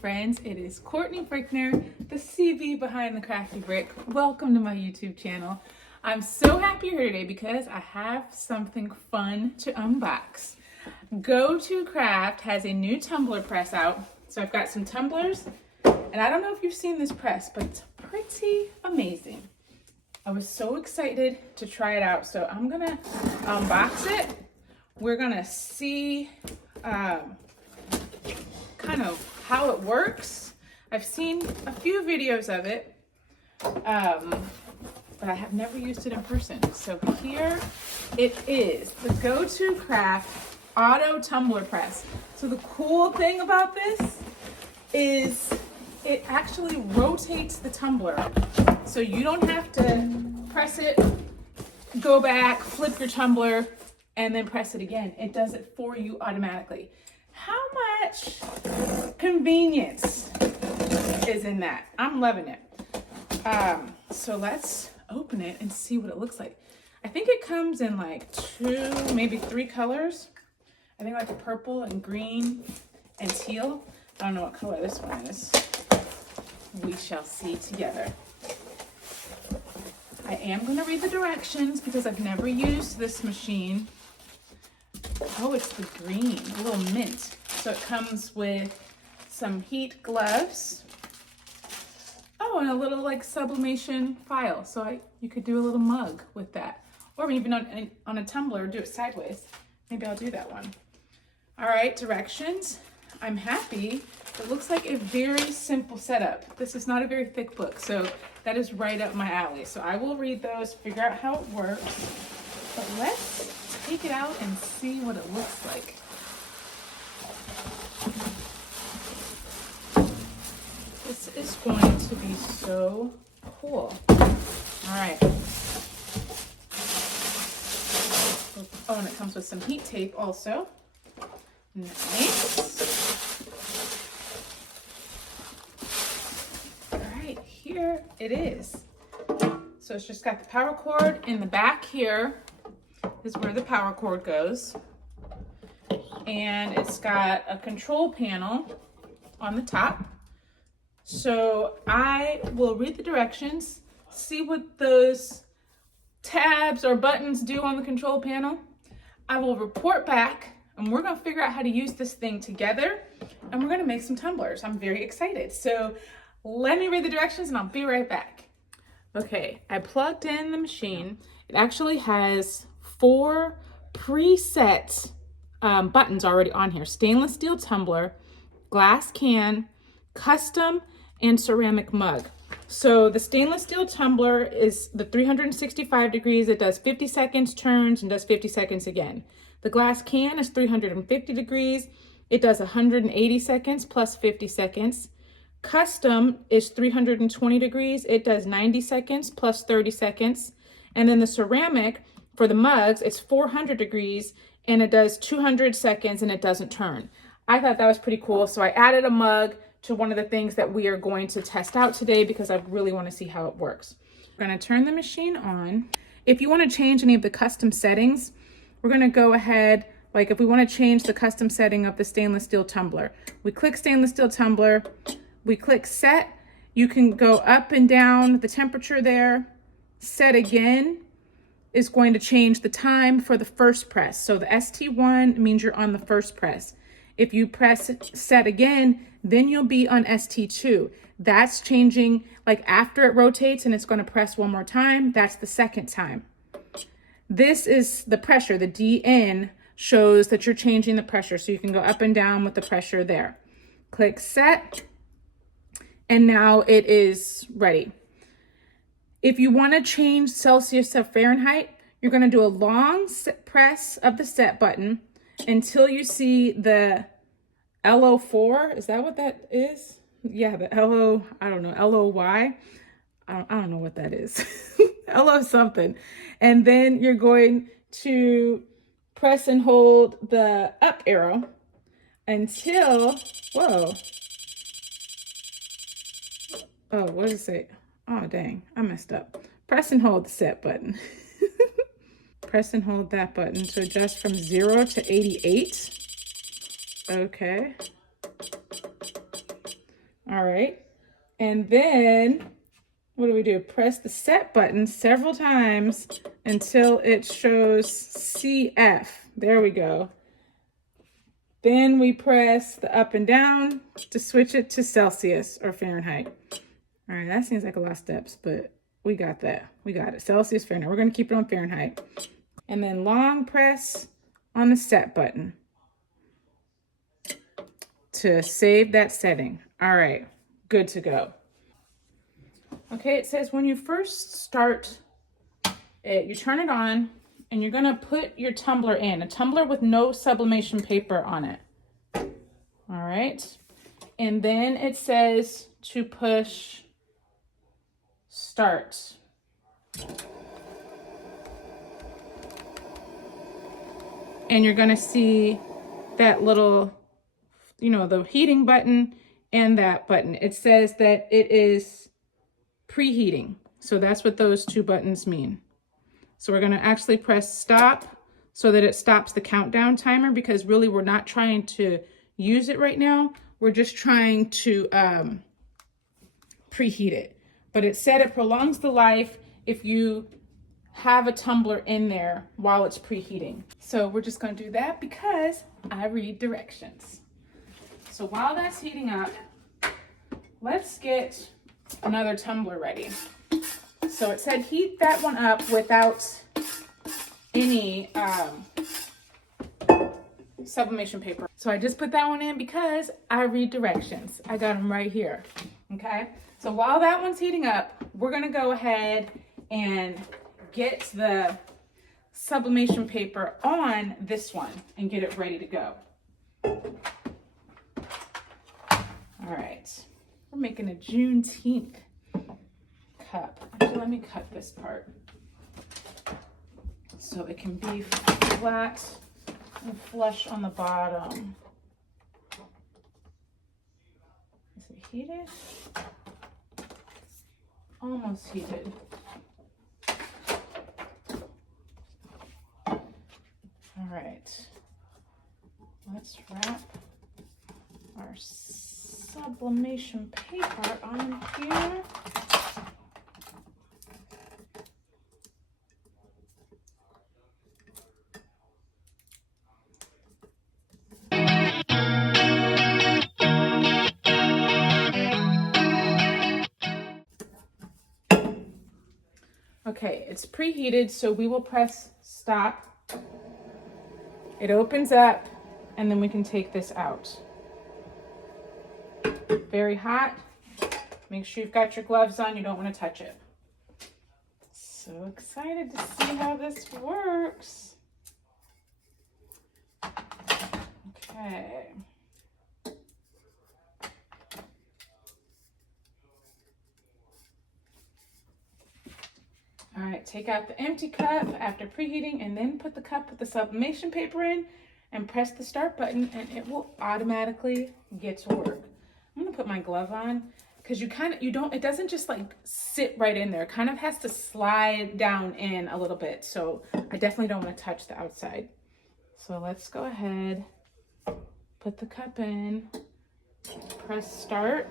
friends, it is Courtney Brickner, the CV behind the Crafty Brick. Welcome to my YouTube channel. I'm so happy you're here today because I have something fun to unbox. Go2Craft has a new tumbler press out. So I've got some tumblers, and I don't know if you've seen this press, but it's pretty amazing. I was so excited to try it out, so I'm gonna unbox it. We're gonna see kind of how it works. I've seen a few videos of it, but I have never used it in person. So here it is, the Go2Craft Auto Tumbler Press. So the cool thing about this is it actually rotates the tumbler. So you don't have to press it, go back, flip your tumbler, and then press it again. It does it for you automatically. How much convenience is in that? I'm loving it. So let's open it and see what it looks like. I think it comes in like 2, maybe 3 colors. I think like a purple and green and teal. I don't know what color this one is. We shall see together. I am going to read the directions because I've never used this machine. Oh, it's the green, a little mint. So it comes with some heat gloves. Oh, and a little like sublimation file. So you could do a little mug with that. Or even on a tumbler, do it sideways. Maybe I'll do that one. All right, directions. I'm happy. It looks like a very simple setup. This is not a very thick book, so that is right up my alley. So I will read those, figure out how it works. But let's take it out and see what it looks like. This is going to be so cool. All right. Oh, and it comes with some heat tape also. Nice. All right, here it is. So it's just got the power cord in the back here. Is where the power cord goes. And it's got a control panel on the top. So I will read the directions, see what those tabs or buttons do on the control panel. I will report back, and we're gonna figure out how to use this thing together, and we're gonna make some tumblers. I'm very excited. So let me read the directions and I'll be right back. Okay, I plugged in the machine. It actually has 4 preset buttons already on here. Stainless steel tumbler, glass can, custom, and ceramic mug. So the stainless steel tumbler is the 365 degrees. It does 50 seconds, turns, and does 50 seconds again. The glass can is 350 degrees. It does 180 seconds plus 50 seconds. Custom is 320 degrees. It does 90 seconds plus 30 seconds. And then the ceramic, for the mugs, it's 400 degrees and it does 200 seconds and it doesn't turn. I thought that was pretty cool. So I added a mug to one of the things that we are going to test out today because I really want to see how it works. We're going to turn the machine on. If you want to change any of the custom settings, we're going to go ahead, like if we want to change the custom setting of the stainless steel tumbler, we click stainless steel tumbler, we click set. You can go up and down the temperature there. Set again is going to change the time for the first press. So the ST1 means you're on the first press. If you press set again, then you'll be on ST2. That's changing like after it rotates and it's going to press one more time. That's the second time. This is the pressure. The DN shows that you're changing the pressure. So you can go up and down with the pressure there. Click set. And now it is ready. If you want to change Celsius to Fahrenheit, you're going to do a long press of the set button until you see the LO4. Is that what that is? Yeah, the LO, I don't know, LOY. I don't know what that is. LO something. And then you're going to press and hold the up arrow until, whoa. Oh, what does it say? Oh, dang, I messed up. Press and hold the set button. Press and hold that button to adjust from 0 to 88. Okay. All right. And then what do? Press the set button several times until it shows CF. There we go. Then we press the up and down to switch it to Celsius or Fahrenheit. All right, that seems like a lot of steps, but we got that. We got it. Celsius, Fahrenheit. We're going to keep it on Fahrenheit. And then long press on the set button to save that setting. All right, good to go. Okay, it says when you first start it, you turn it on and you're gonna put your tumbler in, a tumbler with no sublimation paper on it. All right, and then it says to push start. And you're gonna see that little, the heating button and that button. It says that it is preheating. So that's what those two buttons mean. So we're gonna actually press stop so that it stops the countdown timer, because really we're not trying to use it right now. We're just trying to preheat it. But it said it prolongs the life if you have a tumbler in there while it's preheating. So we're just gonna do that because I read directions. So while that's heating up, let's get another tumbler ready. So it said heat that one up without any sublimation paper. So I just put that one in because I read directions. I got them right here, okay? So while that one's heating up, we're gonna go ahead and get the sublimation paper on this one and get it ready to go. All right, we're making a Juneteenth cup. Actually, let me cut this part so it can be flat and flush on the bottom. Is it heated? Almost heated. All right, let's wrap our sublimation paper on here. Okay, it's preheated, so we will press stop. It opens up, and then we can take this out. Very hot. Make sure you've got your gloves on. You don't want to touch it. So excited to see how this works. Okay. All right, take out the empty cup after preheating and then put the cup with the sublimation paper in and press the start button and it will automatically get to work. I'm gonna put my glove on because it doesn't just like sit right in there. It kind of has to slide down in a little bit. So I definitely don't want to touch the outside. So let's go ahead, put the cup in, press start.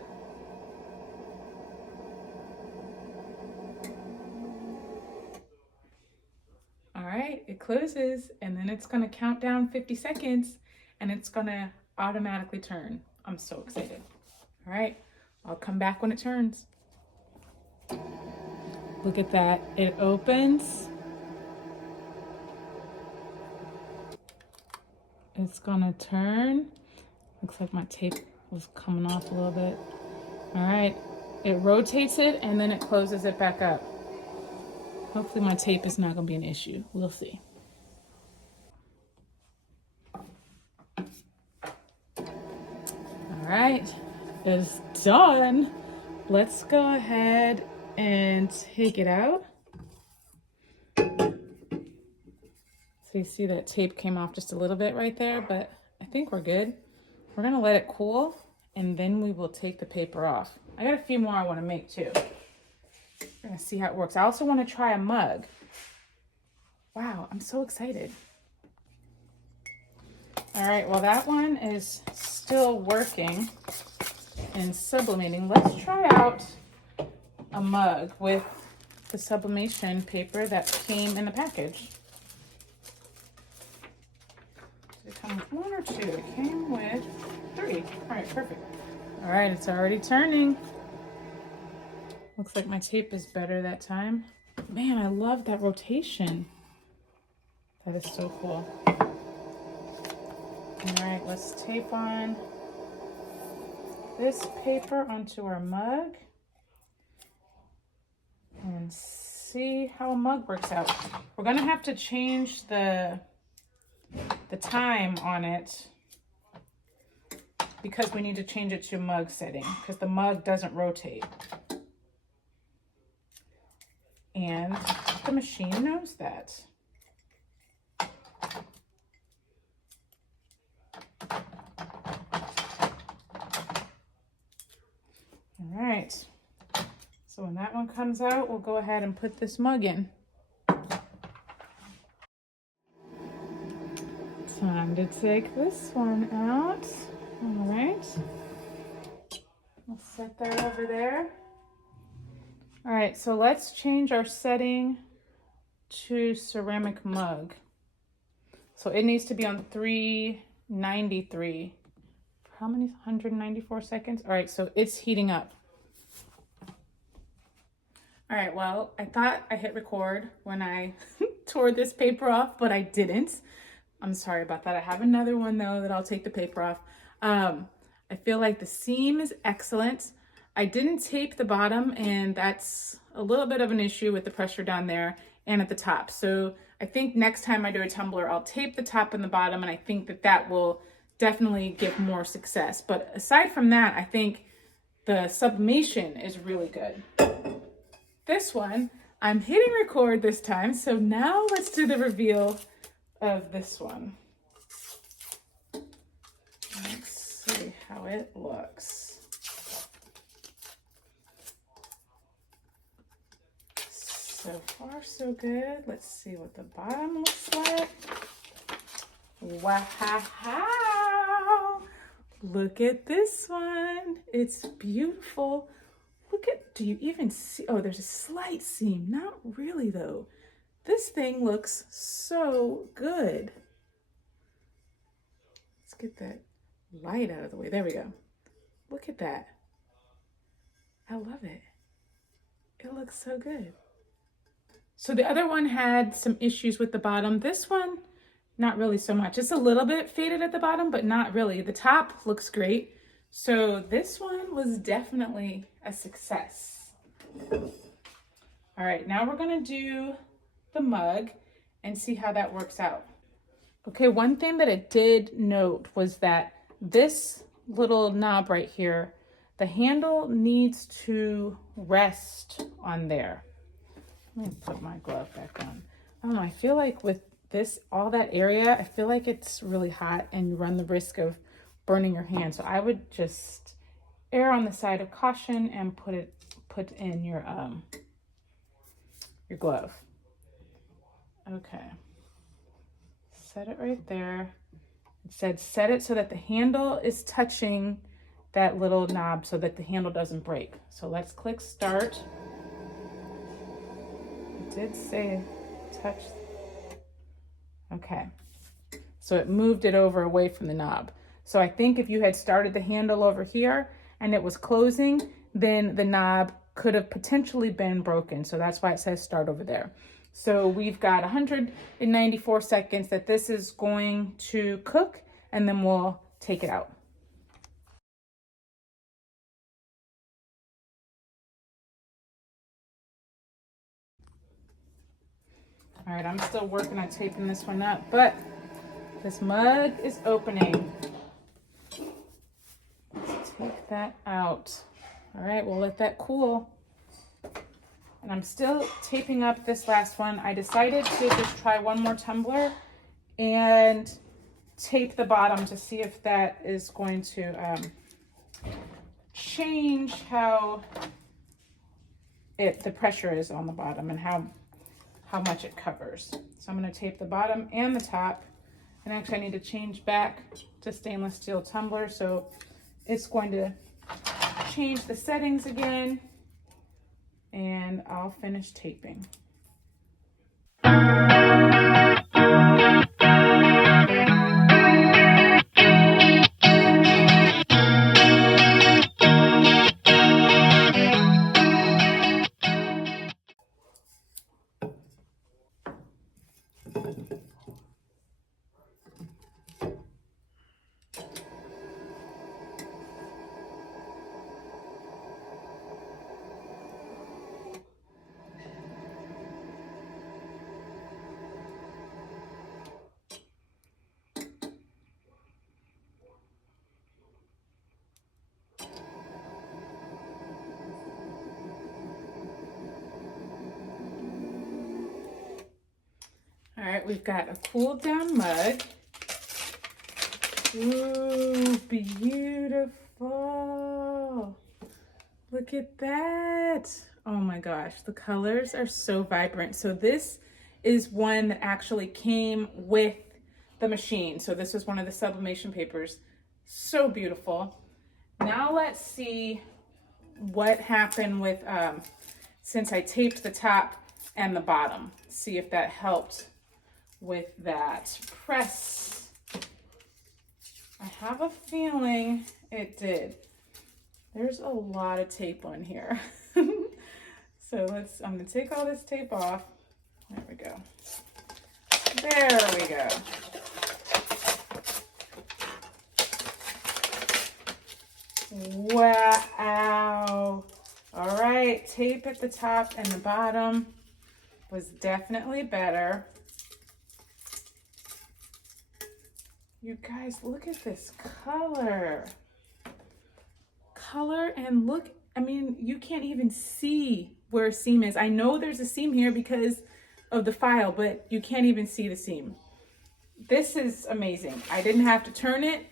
All right, it closes and then it's gonna count down 50 seconds and it's gonna automatically turn. I'm so excited. All right, I'll come back when it turns. Look at that, it opens. It's gonna turn. Looks like my tape was coming off a little bit. All right, it rotates it and then it closes it back up. Hopefully my tape is not gonna be an issue. We'll see. All right, it's done. Let's go ahead and take it out. So you see that tape came off just a little bit right there, but I think we're good. We're gonna let it cool and then we will take the paper off. I got a few more I wanna make too. We're gonna see how it works. I also wanna try a mug. Wow, I'm so excited. All right, well that one is still working. in Sublimating. Let's try out a mug with the sublimation paper that came in the package. Did it come with 1 or 2? It came with 3. All right, perfect. All right, it's already turning. Looks like my tape is better that time. Man, I love that rotation. That is so cool. All right, let's tape on this paper onto our mug and see how a mug works out. We're gonna have to change the time on it because we need to change it to mug setting because the mug doesn't rotate. And the machine knows that. All right, so when that one comes out, we'll go ahead and put this mug in. Time to take this one out. All right, we'll set that over there. All right, so let's change our setting to ceramic mug. So it needs to be on 393. How many? 194 seconds? All right, so it's heating up. All right, well, I thought I hit record when I tore this paper off, but I didn't. I'm sorry about that. I have another one though that I'll take the paper off. I feel like the seam is excellent. I didn't tape the bottom, and that's a little bit of an issue with the pressure down there and at the top. So I think next time I do a tumbler, I'll tape the top and the bottom, and I think that that will definitely give more success. But aside from that, I think the sublimation is really good. This one, I'm hitting record this time, so now let's do the reveal of this one. Let's see how it looks. So far, so good. Let's see what the bottom looks like. Wow! Look at this one. It's beautiful. Look at, do you even see? Oh, there's a slight seam. Not really though. This thing looks so good. Let's get that light out of the way. There we go. Look at that. I love it. It looks so good. So the other one had some issues with the bottom. This one, not really so much. It's a little bit faded at the bottom, but not really. The top looks great. So this one was definitely a success. All right, now we're gonna do the mug and see how that works out. Okay, one thing that it did note was that this little knob right here, the handle needs to rest on there. Let me put my glove back on. I don't know, I feel like with this, all that area, I feel like it's really hot and you run the risk of burning your hand. So I would just err on the side of caution and put in your glove. Okay. Set it right there. It said set it so that the handle is touching that little knob so that the handle doesn't break. So let's click start. It did say touch. Okay. So it moved it over away from the knob. So I think if you had started the handle over here and it was closing, then the knob could have potentially been broken. So that's why it says start over there. So we've got 194 seconds that this is going to cook, and then we'll take it out. All right, I'm still working on taping this one up, but this mug is opening. Let's take that out. All right, we'll let that cool. And I'm still taping up this last one. I decided to just try one more tumbler and tape the bottom to see if that is going to change how the pressure is on the bottom and how much it covers. So I'm going to tape the bottom and the top. And actually I need to change back to stainless steel tumbler, so it's going to change the settings again, and I'll finish taping. All right, we've got a cooled down mug. Ooh, beautiful. Look at that. Oh my gosh, the colors are so vibrant. So this is one that actually came with the machine. So this was one of the sublimation papers. So beautiful. Now let's see what happened with, since I taped the top and the bottom. See if that helped with that press. I have a feeling it did. There's a lot of tape on here. So I'm gonna take all this tape off. There we go. There we go. Wow. All right, tape at the top and the bottom was definitely better. You guys, look at this color. Color, and look, I mean, you can't even see where a seam is. I know there's a seam here because of the file, but you can't even see the seam. This is amazing. I didn't have to turn it.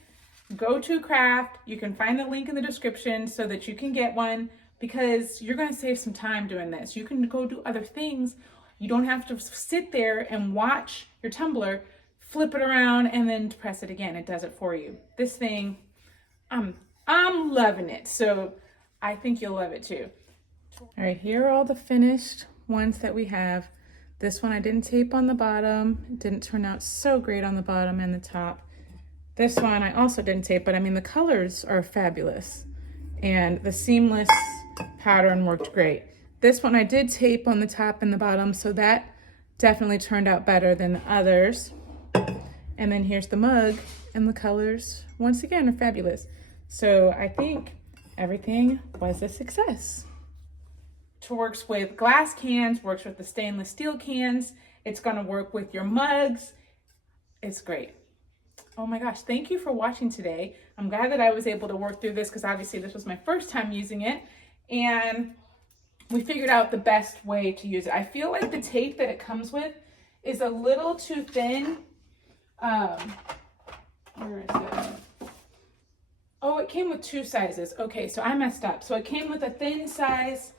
Go2Craft, you can find the link in the description so that you can get one, because you're gonna save some time doing this. You can go do other things. You don't have to sit there and watch your tumbler, flip it around, and then press it again. It does it for you. This thing, I'm loving it. So I think you'll love it too. All right, here are all the finished ones that we have. This one I didn't tape on the bottom. It didn't turn out so great on the bottom and the top. This one I also didn't tape, but I mean, the colors are fabulous. And the seamless pattern worked great. This one I did tape on the top and the bottom, so that definitely turned out better than the others. And then here's the mug, and the colors, once again, are fabulous. So I think everything was a success. It works with glass cans, works with the stainless steel cans. It's gonna work with your mugs. It's great. Oh my gosh, thank you for watching today. I'm glad that I was able to work through this because obviously this was my first time using it. And we figured out the best way to use it. I feel like the tape that it comes with is a little too thin. Where is it? Oh, it came with two sizes. Okay, so I messed up. So it came with a thin size,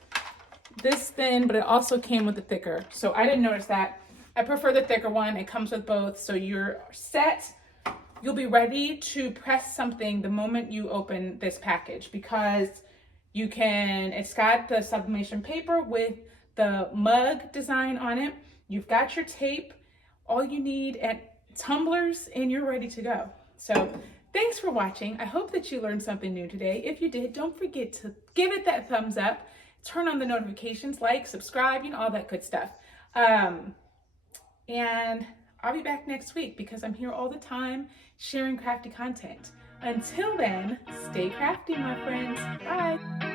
this thin, but it also came with a thicker. So I didn't notice that. I prefer the thicker one. It comes with both. So you're set. You'll be ready to press something the moment you open this package, because you can, it's got the sublimation paper with the mug design on it. You've got your tape, all you need at tumblers, and you're ready to go. So thanks for watching. I hope that you learned something new today. If you did, don't forget to give it that thumbs up, turn on the notifications, like, subscribe, you know, all that good stuff. And I'll be back next week because I'm here all the time sharing crafty content. Until then, stay crafty, my friends. Bye.